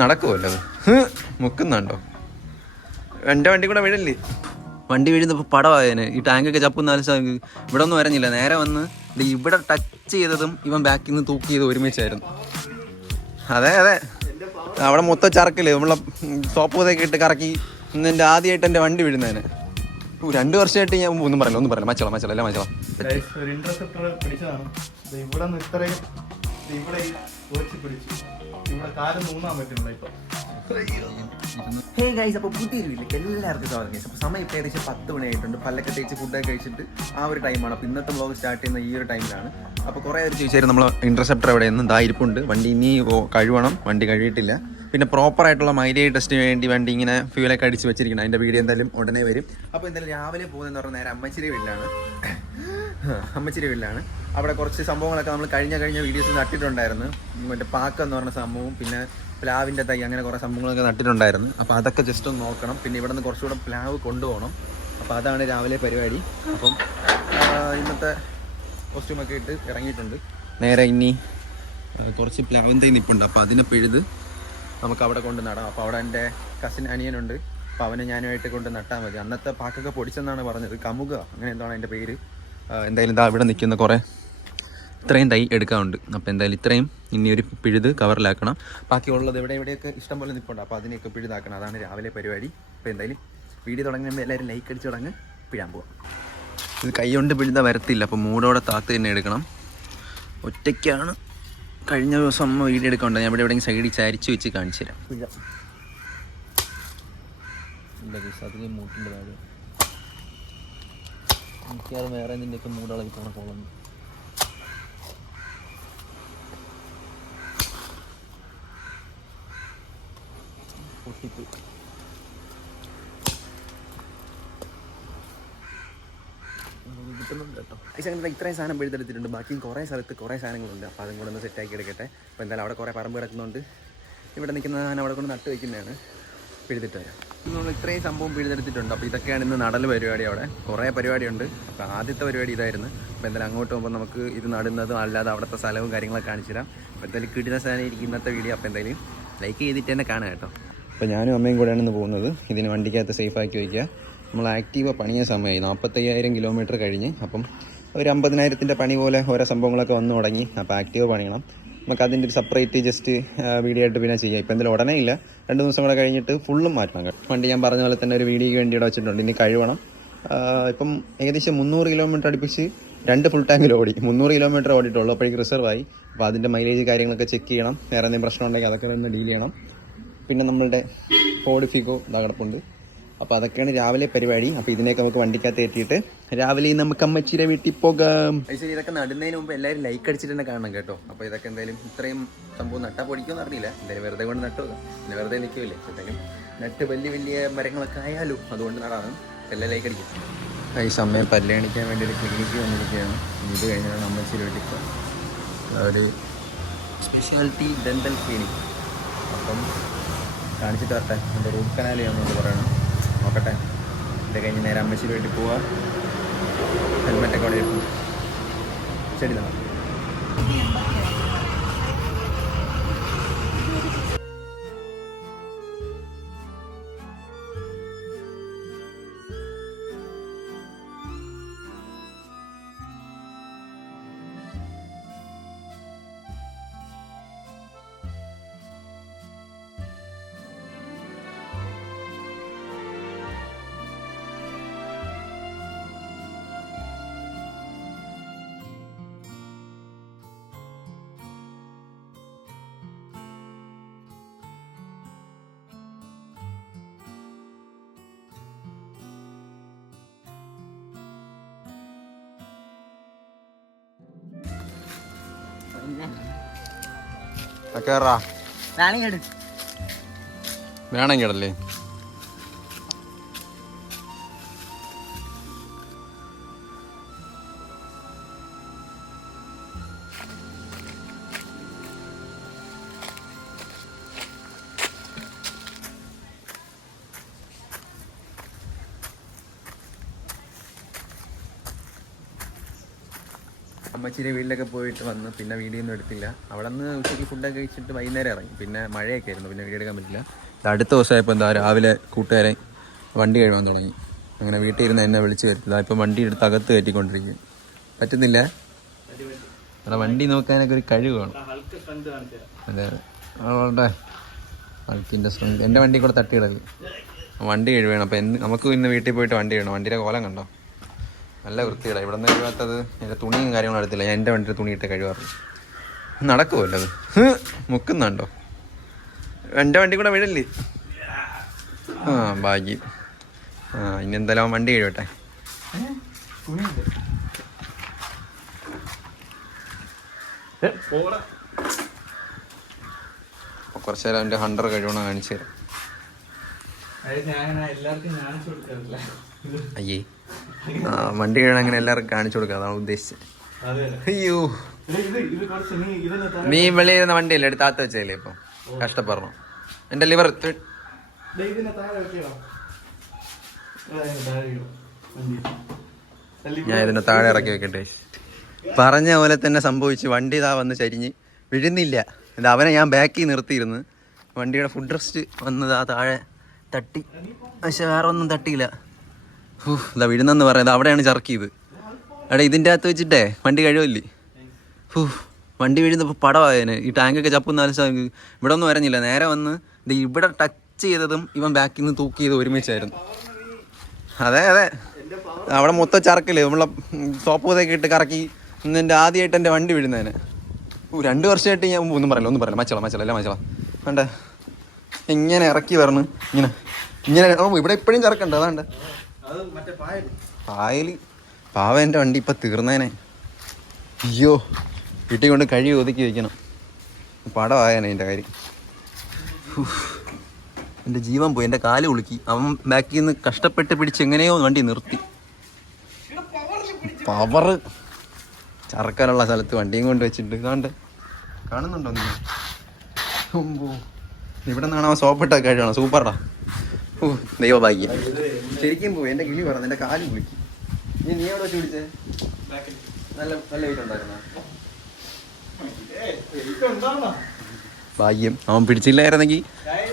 നടക്കുമല്ലോ മുക്കുന്നുണ്ടോ? എന്റെ വണ്ടി കൂടെ വീഴല്ലേ? വണ്ടി വീഴുന്നപ്പോൾ പടമായതിന് ഈ ടാങ്കൊക്കെ ചപ്പുന്നാലും ഇവിടെ ഒന്നും വരഞ്ഞില്ല. നേരെ വന്ന് ദേ ഇവിടെ ടച്ച് ചെയ്തതും ഇവൻ ബാക്കിൽ നിന്ന് തൂക്കി ചെയ്ത് ഒരുമിച്ചായിരുന്നു. അതെ അതെ. അവിടെ മൊത്തം ചറക്കില്ലേ നമ്മളെ സോപ്പ് ഇതൊക്കെ ഇട്ട് കറക്കി ഇന്ന് എന്റെ ആദ്യമായിട്ട് എന്റെ വണ്ടി വീഴുന്നതിന്. രണ്ട് വർഷമായിട്ട് ഞാൻ ഒന്നും പറയില്ല ഒന്നും പറയില്ല. മച്ചളം മച്ചളം അല്ലേ മച്ചളം. Guys, ഒരു ഇന്റർസെപ്റ്റർ പിടിച്ചതാണ്. ദേ ഇവിടെ നിന്ന് ഇത്രയും ഇവിടെ പിടിച്ചു. ഹേ ഗൈസ് അപ്പോൾ പുതിയൊരു എല്ലാവർക്കും സ്വാഗതം ഗൈസ് അപ്പോൾ സമയം ഇപ്പോൾ ഏകദേശം പത്ത് മണിയായിട്ടുണ്ട് പല്ലൊക്കെ തേച്ച് ഫുഡൊക്കെ കഴിച്ചിട്ട് ആ ഒരു ടൈമാണ് അപ്പോൾ ഇന്നത്തെ വ്ലോഗ് സ്റ്റാർട്ട് ചെയ്യുന്ന ഈ ഒരു ടൈമിലാണ് അപ്പോൾ കുറേ പേര് ചോദിച്ചായിരുന്നു നമ്മൾ ഇന്റർസെപ്റ്റർ എവിടെ? നിന്ന് ഇരിപ്പുണ്ട്. വണ്ടി ഇനി കഴുവണം. വണ്ടി കഴുകിയിട്ടില്ല. പിന്നെ പ്രോപ്പർ ആയിട്ടുള്ള മൈലേജ് ടെസ്റ്റിന് വേണ്ടി വണ്ടി ഇങ്ങനെ ഫ്യൂലൊക്കെ അടിച്ച് വെച്ചിരിക്കണം. അതിന്റെ വീഡിയോ എന്തായാലും ഉടനെ വരും. അപ്പോൾ എന്തായാലും രാവിലെ പോകുന്നതെന്ന് പറഞ്ഞാൽ നേരെ അമ്മച്ചിരി വീട്ടിലാണ്. അമ്മച്ചിരി വീട്ടിലാണ്. അവിടെ കുറച്ച് സംഭവങ്ങളൊക്കെ നമ്മൾ കഴിഞ്ഞ കഴിഞ്ഞ വീഡിയോസ് നട്ടിട്ടുണ്ടായിരുന്നു. മറ്റേ പാക്ക എന്ന് പറഞ്ഞ സംഭവം പിന്നെ പ്ലാവിന്റെ തൈ അങ്ങനെ കുറേ സംഭവങ്ങളൊക്കെ നട്ടിട്ടുണ്ടായിരുന്നു. അപ്പോൾ അതൊക്കെ ജസ്റ്റ് ഒന്ന് നോക്കണം. പിന്നെ ഇവിടെ നിന്ന് കുറച്ചുകൂടെ പ്ലാവ് കൊണ്ടുപോകണം. അപ്പോൾ അതാണ് രാവിലെ പരിപാടി. അപ്പം ഇന്നത്തെ കോസ്റ്റ്യൂമൊക്കെ ഇട്ട് ഇറങ്ങിയിട്ടുണ്ട്. നേരെ ഇനി കുറച്ച് പ്ലാവിൻ തൈ നിപ്പുണ്ട്. അപ്പോൾ അതിനെ പിഴുത് നമുക്ക് അവിടെ കൊണ്ട് നടാം. അപ്പോൾ അവിടെ എന്റെ കസിൻ അനിയനുണ്ട്. അപ്പോൾ അവനെ ഞാനുമായിട്ട് കൊണ്ട് നട്ടാൽ മതി. അന്നത്തെ പാക്കൊക്കെ പൊടിച്ചെന്നാണ് പറഞ്ഞത്. കമുക അങ്ങനെ എന്താണ് അതിന്റെ പേര്. എന്തായാലും ഇതാ ഇവിടെ നിൽക്കുന്ന കുറേ ഇത്രയും തൈ എടുക്കാറുണ്ട് അപ്പോൾ എന്തായാലും ഇത്രയും ഇനി ഒരു പിഴുത് കവറിലാക്കണം. ബാക്കിയുള്ളത് എവിടെ എവിടെയൊക്കെ ഇഷ്ടം പോലെ നിൽപ്പുണ്ട് അപ്പോൾ അതിനെയൊക്കെ പിഴുതാക്കണം. അതാണ് രാവിലെ പരിപാടി. അപ്പോൾ എന്തായാലും വീഡിയോ തുടങ്ങുമ്പോൾ എല്ലാവരും ലൈക്ക് അടിച്ച് തുടങ്ങ്. പിഴാൻ പോവാം. ഇത് കൈ കൊണ്ട് പിഴുത വരത്തില്ല. അപ്പോൾ മൂടോടെ താത്ത് തന്നെ എടുക്കണം. ഒറ്റയ്ക്കാണ്. കഴിഞ്ഞ ദിവസം അമ്മ വീഡിയോ എടുക്കണ്ട ഞാൻ ഇവിടെ എവിടെയെങ്കിലും സൈഡിൽ ചരിച്ച് വെച്ച് കാണിച്ചു തരാം. മൂട്ടിന്റെ എനിക്കത് വേറെ എന്തിന്റെയൊക്കെ മൂടളക്കി പോണ പൊട്ടിപ്പോയി കിട്ടുന്നുണ്ട് കേട്ടോ അങ്ങനെ ഇത്രയും സാധനം പിഴുതെടുത്തിട്ടുണ്ട് ബാക്കിയും കുറേ സ്ഥലത്ത് കുറേ സാധനങ്ങളുണ്ട്. അപ്പോൾ അതും കൂടെ ഒന്ന് സെറ്റാക്കി എടുക്കട്ടെ. അപ്പോൾ എന്തായാലും അവിടെ കുറേ പറമ്പ് കിടക്കുന്നുണ്ട്. ഇവിടെ നിൽക്കുന്ന സാധനം അവിടെ കൊണ്ട് നട്ട് വയ്ക്കുന്നതാണ് പിഴുതിട്ട് വരാം. നമ്മൾ ഇത്രയും സംഭവം പിഴുതെടുത്തിട്ടുണ്ട് അപ്പോൾ ഇതൊക്കെയാണ് ഇന്ന് നടൽ പരിപാടി അവിടെ. കുറേ പരിപാടിയുണ്ട്. അപ്പോൾ ആദ്യത്തെ പരിപാടി ഇതായിരുന്നു. അപ്പോൾ എന്തായാലും അങ്ങോട്ട് പോകുമ്പോൾ നമുക്ക് ഇത് നടുന്നതും അല്ലാതെ അവിടുത്തെ സ്ഥലവും കാര്യങ്ങളൊക്കെ കാണിച്ചു തരാം. അപ്പോൾ എന്തായാലും കിട്ടുന്ന സാധനം ഇരിക്കും ഇന്നത്തെ വീഡിയോ അപ്പോൾ എന്തായാലും ലൈക്ക് ചെയ്തിട്ട് തന്നെ കാണാം കേട്ടോ. അപ്പോൾ ഞാനും അമ്മയും കൂടെയാണ് ഇന്ന് പോകുന്നത്. ഇതിന് വണ്ടിക്കകത്ത് സേഫാക്കി വയ്ക്കുക നമ്മൾ ആക്റ്റീവ പണിയ സമയമായി നാൽപ്പത്തയ്യായിരം കിലോമീറ്റർ കഴിഞ്ഞ്. അപ്പം ഒരു അമ്പതിനായിരത്തിന്റെ പണി പോലെ ഓരോ സംഭവങ്ങളൊക്കെ വന്നു തുടങ്ങി. അപ്പോൾ ആക്റ്റീവ പണിയണം. നമുക്ക് അതിന്റെ ഒരു സെപ്പറേറ്റ് ജസ്റ്റ് വീഡിയോ ആയിട്ട് പിന്നെ ചെയ്യാം. ഇപ്പം എന്തായാലും ഉടനെ ഇല്ല. രണ്ട് ദിവസം കൂടെ കഴിഞ്ഞിട്ട് ഫുള്ളും മാറ്റണം വണ്ടി ഞാൻ പറഞ്ഞ പോലെ തന്നെ ഒരു വീഡിയോയ്ക്ക് വേണ്ടി ഇവിടെ വെച്ചിട്ടുണ്ട്. ഇനി കഴുകണം ആ, ഇപ്പം ഏകദേശം മുന്നൂറ് കിലോമീറ്റർ അടുപ്പിച്ച് രണ്ട് ഫുൾ ടാങ്കിൽ ഓടി. മുന്നൂറ് കിലോമീറ്റർ ഓടിയിട്ടുള്ളൂ. അപ്പോഴേക്ക് റിസർവ് ആയി. അപ്പോൾ അതിന്റെ മൈലേജ് കാര്യങ്ങളൊക്കെ ചെക്ക് ചെയ്യണം. വേറെ എന്തെങ്കിലും പ്രശ്നം ഉണ്ടെങ്കിൽ അതൊക്കെ ഒന്ന് ഡീൽ ചെയ്യണം. പിന്നെ നമ്മളുടെ ഫോർഡ് ഫിഗോ ഇതാ കിടപ്പുണ്ട്. അപ്പോൾ അതൊക്കെയാണ് രാവിലെ പരിപാടി. അപ്പോൾ ഇതിനെയൊക്കെ നമുക്ക് വണ്ടിക്കകത്ത് എത്തിയിട്ട് രാവിലെ നമുക്ക് അമ്മച്ചിരെ വീട്ടിൽ പോകാം. ശരി ഇതൊക്കെ നടുന്നതിന് മുമ്പ് എല്ലാവരും ലൈക്ക് അടിച്ചിട്ട് തന്നെ കാണണം കേട്ടോ. അപ്പോൾ ഇതൊക്കെ എന്തായാലും ഇത്രയും സംഭവം നട്ടാ പൊടിക്കുമെന്ന് അറിയില്ല എന്തായാലും വെറുതെ കൊണ്ട് നട്ടു. പിന്നെ വെറുതെ നിൽക്കില്ലേ എന്തായാലും നട്ട് വലിയ വലിയ മരങ്ങളൊക്കെ ആയാലും അതുകൊണ്ട് നടാണ് എല്ലാം ലൈക്ക് അടിക്കും. ഈ സമയം പല്ലണിക്കാൻ വേണ്ടി ഒരു ക്ലിനിക്ക് വന്നിരിക്കുകയാണ്. ഇത് കഴിഞ്ഞാൽ അമ്മച്ചിയുടെ വീട്ടിൽ ഒരു സ്പെഷ്യാലിറ്റി ഡെന്റൽ ക്ലിനിക് അപ്പം കാണിച്ചിട്ട് വരട്ടെ. എന്റെ റൂട്ട് കനാൽ ചെയ്യാമെന്ന് പറയണം. നോക്കട്ടെ. ഇത് കഴിഞ്ഞ് നേരെ അമ്മശ്ശേരി വീട്ടിൽ പോവാ. ഹെൽമെറ്റൊക്കെ അവിടെ ഇരിക്കും ശരി എന്നാ വേണമെങ്കിൽ അമ്മച്ചിയുടെ വീട്ടിലൊക്കെ പോയിട്ട് വന്ന് പിന്നെ വീഡിയോ ഒന്നും എടുത്തില്ല. അവിടെ നിന്ന് ഉച്ചയ്ക്ക് ഫുഡൊക്കെ കഴിച്ചിട്ട് വൈകുന്നേരം ഇറങ്ങി. പിന്നെ മഴയൊക്കെ ആയിരുന്നു. പിന്നെ വീഡിയോ എടുക്കാൻ പറ്റില്ല അടുത്ത ദിവസമായപ്പോൾ എന്താ രാവിലെ കൂട്ടുകാരെ വണ്ടി കഴുകാൻ തുടങ്ങി. അങ്ങനെ വീട്ടിൽ ഇരുന്ന് എന്നെ വിളിച്ച് വരുത്തില്ല ഇപ്പം വണ്ടി എടുത്ത് അകത്ത് കയറ്റിക്കൊണ്ടിരിക്കും. പറ്റുന്നില്ല? അവിടെ വണ്ടി നോക്കാനൊക്കെ ഒരു കഴിവ് വേണം. അതെ അവളുടെ അൾക്കിന്റെ എന്റെ വണ്ടി കൂടെ തട്ടി കിടക്കും വണ്ടി കഴിവേണം അപ്പോൾ എന്ത് നമുക്ക് ഇന്ന് വീട്ടിൽ പോയിട്ട് വണ്ടി വേണം വണ്ടിയുടെ കോലം കണ്ടോ? നല്ല വൃത്തിയുടെ ഇവിടെ നിന്ന് കഴിവാത്തത് എന്റെ തുണിയും കാര്യങ്ങളും എടുത്തില്ല. ഞാൻ എന്റെ വണ്ടിയുടെ തുണി ഇട്ട് കഴിവാറുള്ളൂ നടക്കുമല്ലോ അത് മുക്കുന്നുണ്ടോ? എന്റെ വണ്ടി കൂടെ വീഴല്ലേ? ആ ഭാഗ്യം. ആ ഇനി എന്തായാലും വണ്ടി കഴിവട്ടെ. കുറച്ച് നേരം എന്റെ ഹണ്ടർ കഴിവണ കാണിച്ചു തരാം. അയ്യേ. വണ്ടി കഴിയണം അങ്ങനെ എല്ലാവർക്കും കാണിച്ചു കൊടുക്കുക അതാണ് ഉദ്ദേശിച്ചത്. അയ്യോ. നീ വെളിയിൽ നിന്ന് വണ്ടിയല്ലേ? എടുത്ത് ആത്ത വെച്ചല്ലേ ഇപ്പൊ. കഷ്ടപ്പെടണം. എന്റെ ലിവർ. ഞാൻ ഇതിനെ താഴെ ഇറക്കി വെക്കട്ടെ. പറഞ്ഞ പോലെ തന്നെ സംഭവിച്ചു വണ്ടി ഇതാ വന്ന് ചരിഞ്ഞ് വിഴുന്നില്ല. ഇത് അവനെ ഞാൻ ബാക്കിൽ നിർത്തിയിരുന്നു. വണ്ടിയുടെ ഫുഡ് റെസ്റ്റ് വന്നത് ആ താഴെ തട്ടി. പക്ഷെ വേറെ ഒന്നും തട്ടിയില്ല. ഇതാ വിഴുന്നെന്ന് പറയുന്നത് അവിടെയാണ് ചർക്കിയത് എടാ ഇതിന്റെ അകത്ത് വെച്ചിട്ടേ വണ്ടി കഴിവില്ലേ? ഹൂ വണ്ടി വീഴുന്നപ്പോൾ പടമായതിന് ഈ ടാങ്കൊക്കെ ചപ്പുന്ന ആലോചിച്ചാൽ ഇവിടെ ഒന്നും വരഞ്ഞില്ല. നേരെ വന്ന് ഇത് ഇവിടെ ടച്ച് ചെയ്തതും ഇവൻ ബാക്കിൽ നിന്ന് തൂക്കി ചെയ്ത് ഒരുമിച്ചായിരുന്നു. അതെ അതെ. അവിടെ മൊത്തം ചറക്കില്ലേ നമ്മളെ സോപ്പ് പൂതൊക്കെ ഇട്ട് കറക്കി എന്റെ ആദ്യമായിട്ട് എന്റെ വണ്ടി വീഴുന്നതിന്. രണ്ട് വർഷമായിട്ട് ഞാൻ ഒന്നും പറയില്ല ഒന്നും പറയില്ല. മച്ചള മച്ചള അല്ല മച്ചള. വേണ്ട ഇങ്ങനെ ഇറക്കി വരണം. ഇങ്ങനെ. ഇങ്ങനെ. ഇവിടെ ഇപ്പോഴും ചർക്കണ്ട അതാണ്ട് പായൽ. പാവ എന്റെ വണ്ടി ഇപ്പം തീർന്നേനെ. അയ്യോ വീട്ടിൽ കൊണ്ട് കഴി ഒതുക്കി വയ്ക്കണം പടമായേനെ എന്റെ കാര്യം. എന്റെ ജീവൻ പോയി എന്റെ കാൽ ഉളുക്കി അവൻ ബാക്കിൽ നിന്ന് കഷ്ടപ്പെട്ട് പിടിച്ച് എങ്ങനെയോ വണ്ടി നിർത്തി. പവർ ചറക്കാനുള്ള സ്ഥലത്ത് വണ്ടിയും കൊണ്ട് വെച്ചിട്ട് ഇതാണ്ട്. കാണുന്നുണ്ടോ നീ. ഇവിടെ നിന്നാണ് അവൻ സോപ്പിട്ടൊക്കെ കഴിയണം സൂപ്പറാ ഓ ദൈവഭാഗ്യം. ശരിക്കും പോയി. എന്റെ കിളി പറഞ്ഞു എന്റെ കാൽ കുളിക്കി നീ നീ എവിടെ വെച്ച് പിടിച്ചേ നല്ല നല്ല വെയിറ്റ് ഉണ്ടായിരുന്നോ? ഭാഗ്യം. അവൻ പിടിച്ചില്ലായിരുന്നെങ്കിൽ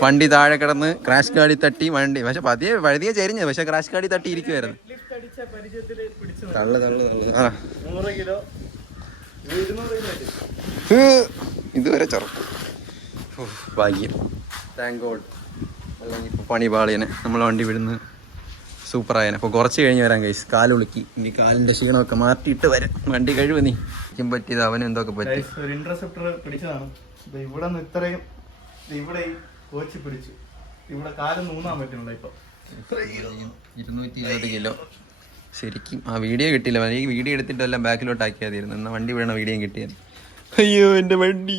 വണ്ടി താഴെ കിടന്ന് ക്രാഷ് കാടി തട്ടി വണ്ടി പക്ഷെ പതിയെ വഴുതിയെ ചെരിഞ്ഞത് പക്ഷെ ക്രാഷ് കാടി തട്ടി ഇരിക്കുമായിരുന്നു തള്ളു തള്ളു തള്ളു. ആ. ഇതുവരെ ചെറുക്കും ഭാഗ്യം. താങ്ക് ഗോഡ് ഇപ്പോൾ പണി പാളിയനെ. നമ്മളെ വണ്ടി വിടുന്ന് സൂപ്പറായനെ. അപ്പോൾ കുറച്ച് കഴിഞ്ഞ് വരാൻ കൈസ് കാലുളുക്കി ഇനി കാലിന്റെ ക്ഷീണമൊക്കെ മാറ്റിയിട്ട് വരാം. വണ്ടി കഴിവ് നീ. എനിക്കും പറ്റിയത് അവന് എന്തൊക്കെ പറ്റി? ഒരു ഇന്റർസെപ്റ്റർ പിടിച്ചതാണ്. അപ്പോൾ ഇവിടെ നിന്ന് ഇത്രയും ഇത് ഇവിടെ കോച്ച് പിടിച്ചു. ഇവിടെ കാലം നൂന്നാൻ പറ്റുന്നില്ല ഇപ്പോൾ ഇരുന്നൂറ്റി ഇരുപത് കിലോ. ശരിക്കും ആ വീഡിയോ കിട്ടിയില്ല. ഈ വീഡിയോ എടുത്തിട്ട് എല്ലാം ബാക്കിലോട്ട് ആക്കിയാൽ മതിയായിരുന്നു എന്നാൽ വണ്ടി വീണ വീഡിയോ കിട്ടിയത് അയ്യോ എന്റെ വണ്ടി.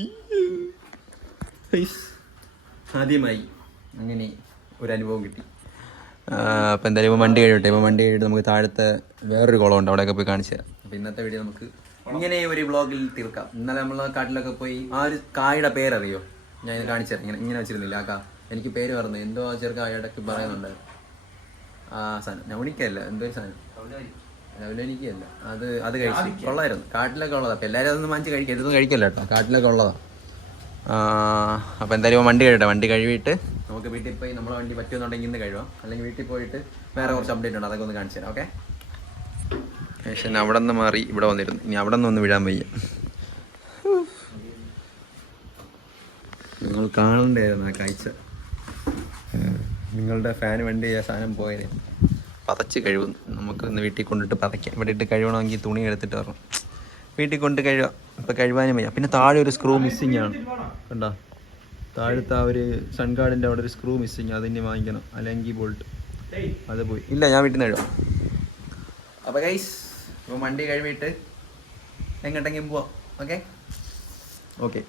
ആദ്യമായി അങ്ങനെ ഒരു അനുഭവം കിട്ടി. അപ്പോൾ എന്തായാലും ഇപ്പോൾ വണ്ടി കഴിയട്ടെ. ഇപ്പോൾ വണ്ടി കഴിയിട്ട് നമുക്ക് താഴത്തെ വേറൊരു കുളം ഉണ്ട്. അവിടെയൊക്കെ പോയി കാണിച്ചു തരാം. അപ്പം ഇന്നത്തെ വീഡിയോ നമുക്ക് ഇങ്ങനെ ഒരു ബ്ലോഗിൽ തീർക്കാം. ഇന്നലെ നമ്മൾ കാട്ടിലൊക്കെ പോയി ആ ഒരു കായുടെ പേരറിയോ? ഞാൻ ഇത് കാണിച്ചു തരാം. ഇങ്ങനെ ഇങ്ങനെ വെച്ചിരുന്നില്ല? ആ കാ. എനിക്ക് പേര് പറഞ്ഞു എന്തോ ആ ചെറുക്ക ഇടയ്ക്ക് പറയുന്നുണ്ട് ആ സാധനം. നവണിക്കല്ല എന്തോ ഒരു സാധനം. നവനിക്കല്ല അത് അത് കഴിച്ചു. കൊള്ളായിരുന്നു. കാട്ടിലൊക്കെ ഉള്ളതാ. അപ്പം എല്ലാവരും അതൊന്നും വാങ്ങിച്ച് കഴിക്കുക ഇതൊന്നും കഴിക്കല്ല കേട്ടോ. കാട്ടിലൊക്കെ ഉള്ളതാ. അപ്പം എന്തായാലും വണ്ടി കഴിയട്ടെ. വണ്ടി കഴുകിയിട്ട് നമുക്ക് വീട്ടിൽ പോയി നമ്മളെ വണ്ടി പറ്റുമെന്നുണ്ടെങ്കിൽ ഇന്ന് കഴിവാം? അല്ലെങ്കിൽ വീട്ടിൽ പോയിട്ട് വേറെ കുറച്ച് അപ്ഡേറ്റ് ഉണ്ട് അതൊക്കെ ഒന്ന് കാണിച്ചു തരാം ഓക്കെ പക്ഷേ അവിടെ നിന്ന് മാറി ഇവിടെ വന്നിരുന്നു. ഇനി അവിടെ നിന്ന് ഒന്ന് വിടാൻ വയ്യ. നിങ്ങൾ കാണണ്ടായിരുന്നു ആ കാഴ്ച. നിങ്ങളുടെ ഫാൻ വണ്ടി ആ സാധനം പോയത്. പതച്ച് കഴിവും. നമുക്ക് ഇന്ന് വീട്ടിൽ കൊണ്ടിട്ട് പതയ്ക്കാം. ഇവിടെ ഇട്ട് കഴിവണമെങ്കിൽ തുണി എടുത്തിട്ട് വരണം. വീട്ടിൽ കൊണ്ട് കഴിവാം ഇപ്പം കഴിവാനും വയ്യ. പിന്നെ താഴെ ഒരു സ്ക്രൂ മിസ്സിങ് ആണ്. കണ്ടോ? താഴത്തെ ആ ഒരു സൺ ഗാർഡിന്റെ അവിടെ ഒരു സ്ക്രൂ മിസ്സിങ് അത് ഇനി വാങ്ങിക്കണം. അല്ലെങ്കിൽ ബോൾട്ട് അത് പോയി. ഇല്ല ഞാൻ വീട്ടിൽ നിന്ന് എഴുതാം. അപ്പോൾ ഗൈസ് ഇപ്പം വണ്ടി കഴിവിട്ട് എങ്ങോട്ടെങ്കിലും പോവാം. ഓക്കെ ഓക്കെ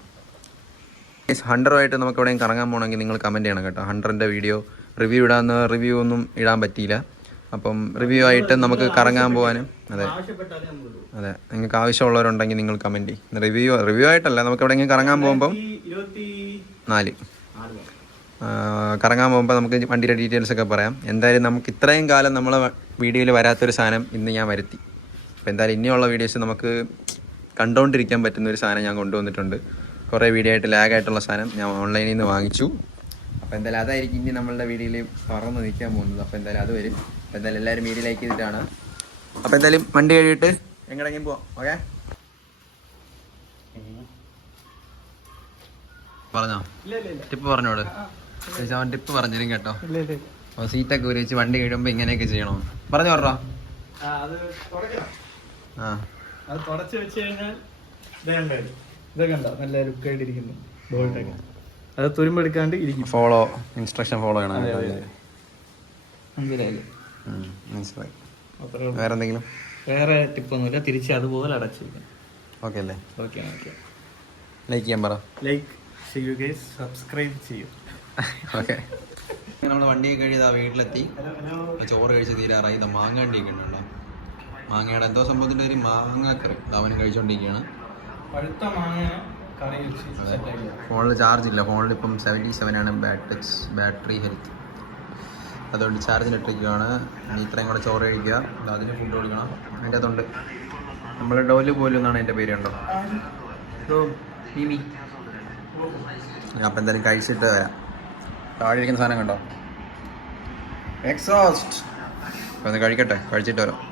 ഹൺഡറുമായിട്ട് നമുക്ക് എവിടെയും കറങ്ങാൻ പോകണമെങ്കിൽ നിങ്ങൾ കമന്റ് ചെയ്യണം കേട്ടോ. ഹൺഡറിന്റെ വീഡിയോ റിവ്യൂ ഇടാന്ന് റിവ്യൂ ഒന്നും ഇടാൻ പറ്റിയില്ല. അപ്പം റിവ്യൂ ആയിട്ട് നമുക്ക് കറങ്ങാൻ പോകാനും അതെ. അതെ. നിങ്ങൾക്ക് ആവശ്യമുള്ളവരുണ്ടെങ്കിൽ നിങ്ങൾ കമന്റ് ചെയ്യും. റിവ്യൂ റിവ്യൂ ആയിട്ടല്ല നമുക്ക് എവിടെയെങ്കിലും കറങ്ങാൻ പോകുമ്പം നാല്. കറങ്ങാൻ പോകുമ്പോൾ നമുക്ക് വണ്ടിയുടെ ഡീറ്റെയിൽസ് ഒക്കെ പറയാം. എന്തായാലും നമുക്ക് ഇത്രയും കാലം നമ്മളെ വീഡിയോയിൽ വരാത്തൊരു സാധനം ഇന്ന് ഞാൻ വരുത്തി. അപ്പോൾ എന്തായാലും ഇനിയുള്ള വീഡിയോസ് നമുക്ക് കണ്ടുകൊണ്ടിരിക്കാൻ പറ്റുന്ന ഒരു സാധനം ഞാൻ കൊണ്ടുവന്നിട്ടുണ്ട്. കുറേ വീഡിയോ ആയിട്ട് ലാഗായിട്ടുള്ള സാധനം ഞാൻ ഓൺലൈനിൽ നിന്ന് വാങ്ങിച്ചു. അപ്പോൾ എന്തായാലും അതായിരിക്കും ഇനി നമ്മളുടെ വീഡിയോയിൽ പറന്ന് നിൽക്കാൻ പോകുന്നത്. അപ്പോൾ എന്തായാലും അത് വരും. അപ്പോൾ എന്തായാലും എല്ലാവരും വീഡിയോ ലൈക്ക് ചെയ്തിട്ടാണ്. അപ്പോൾ എന്തായാലും വണ്ടി കഴിയിട്ട് എങ്ങടെങ്കിലും പോവാം. ഓക്കെ പറഞ്ഞോ? ഇല്ല ഇല്ല ഇല്ല ടിപ്പ് പറഞ്ഞോട് ചേച്ചി അവൻ ടിപ്പ് പറഞ്ഞു കേട്ടോ. അപ്പൊ സീറ്റൊക്കെ ഒരു വെച്ച് വണ്ടി കഴിയുമ്പോ ഇങ്ങനെയൊക്കെ ചെയ്യണോ. പറഞ്ഞു പറഞ്ഞോ. ആ അത് തുടയ്ക്കണം. ആ. അത് തുടച്ച് വെച്ച് കഴിഞ്ഞാൽ ഇതൊക്കെ ഉണ്ടോ നല്ല ബോൾട്ടൊക്കെ. അത് തുരുമ്പെടുക്കാണ്ട് ഇരിക്കും. ഫോളോ ഇൻസ്ട്രക്ഷൻ ഫോളോ ചെയ്യണം. മനസ്സിലായി. വേറെ എന്തെങ്കിലും വേറെ ടിപ്പൊന്നുമില്ല. തിരിച്ച് അതുപോലെ അടച്ചു ഓക്കെ അല്ലേ? Okay okay. ലൈക്ക് ചെയ്യാൻ പറ. ലൈക്ക് ചെയ്യൂ ഗൈസ് സബ്സ്ക്രൈബ് ചെയ്യും. ഓക്കെ നമ്മൾ വണ്ടി കഴിയത് ആ വീട്ടിലെത്തി ചോറ് കഴിച്ച് തീരാറായി. ഇതാ മാങ്ങ കണ്ടിരിക്കുന്നുണ്ടോ മാങ്ങയുടെ എന്തോ സംഭവത്തിന്റെ ഒരു മാങ്ങ ഇത് അവനും കഴിച്ചുകൊണ്ടിരിക്കുകയാണ് പഴുത്ത മാങ്ങ കറി ഫോണിൽ ചാർജ് ഇല്ല. ഫോണിൽ ഇപ്പം സെവന്റി സെവൻ ആണ് ബാറ്ററി ബാറ്ററി ഹെൽത്ത് അതുകൊണ്ട് ചാർജിലിട്ടിരിക്കുകയാണ് ഇനി ഇത്രയും കൂടെ ചോറ് കഴിക്കുക. അതിന് ഫുഡ് കൊടുക്കണം. അതിന്റെ അതുണ്ട് നമ്മൾ ഡോൽ പോലും എന്നാണ് എന്റെ പേര് കണ്ടോ? മിമി അപ്പം എന്തായാലും കഴിച്ചിട്ട് വരാം. താഴെ ഇരിക്കുന്ന സാധനം കണ്ടോ? എക്സോസ്റ്റ് അപ്പം കഴിക്കട്ടെ? കഴിച്ചിട്ട് വരാം.